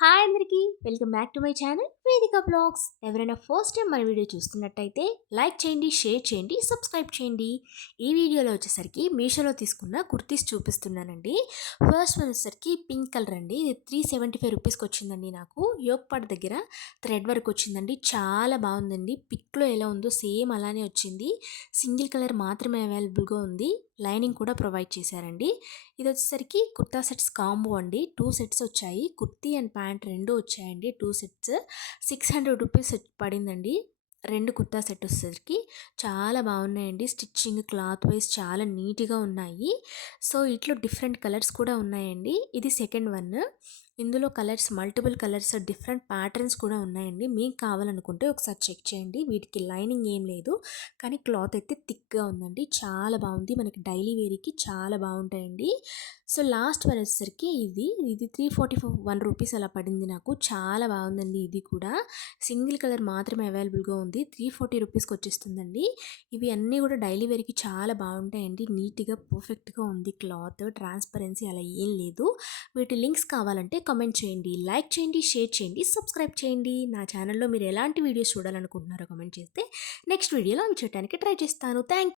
Hi అందరికీ welcome back to my channel వేదిక blogs. ఎవరైనా ఫస్ట్ టైం మన వీడియో చూస్తున్నట్టయితే లైక్ చేయండి, షేర్ చేయండి, సబ్స్క్రైబ్ చేయండి. ఈ వీడియోలో వచ్చేసరికి మీషోలో తీసుకున్న కుర్తీస్ చూపిస్తున్నానండి. ఫస్ట్ వన్ వచ్చేసరికి పింక్ కలర్ అండి. ఇది 375 రూపీస్కి వచ్చిందండి. నాకు యోక్ పార్ట్ దగ్గర థ్రెడ్ వర్క్ వచ్చిందండి. చాలా బాగుందండి. పిక్లో ఎలా ఉందో సేమ్ అలానే వచ్చింది. సింగిల్ కలర్ మాత్రమే అవైలబుల్గా ఉంది. లైనింగ్ కూడా ప్రొవైడ్ చేశారండి. ఇది వచ్చేసరికి కుర్తా సెట్స్ కాంబో అండి. 2 సెట్స్ వచ్చాయి. కుర్తీ అండ్ ప్యాంట్ 2 వచ్చాయండి. 2 సెట్స్ 600 రూపీస్ పడిందండి. 2 కుర్తా సెట్ వచ్చేసరికి చాలా బాగున్నాయండి. స్టిచ్చింగ్ క్లాత్ వైజ్ చాలా నీట్గా ఉన్నాయి. సో ఇట్లో డిఫరెంట్ కలర్స్ కూడా ఉన్నాయండి. ఇది సెకండ్ వన్. ఇందులో colours multiple colours different patterns కూడా ఉన్నాయండి. మీకు కావాలనుకుంటే ఒకసారి చెక్ చేయండి. వీటికి లైనింగ్ ఏం లేదు, కానీ క్లాత్ అయితే థిక్గా ఉందండి. చాలా బాగుంది. మనకి డైలీ వేర్కి చాలా బాగుంటాయండి. సో లాస్ట్ వన్ వచ్చేసరికి ఇది 341 రూపీస్ అలా పడింది నాకు. చాలా బాగుందండి. ఇది కూడా సింగిల్ కలర్ మాత్రమే అవైలబుల్గా ఉంది. 340 రూపీస్కి వచ్చేస్తుందండి. ఇవి అన్నీ కూడా డైలీ వేర్కి చాలా బాగుంటాయండి. నీట్గా పర్ఫెక్ట్గా ఉంది. క్లాత్ ట్రాన్స్పరెన్సీ అలా ఏం లేదు. వీటి లింక్స్ కావాలంటే కామెంట్ చేయండి, లైక్ చేయండి, షేర్ చేయండి, సబ్స్క్రైబ్ చేయండి. నా ఛానల్లో మీరు ఎలాంటి వీడియోస్ చూడాలనుకుంటున్నారో కామెంట్ చేస్తే నెక్స్ట్ వీడియోలో అవి చేయడానికి ట్రై చేస్తాను. థ్యాంక్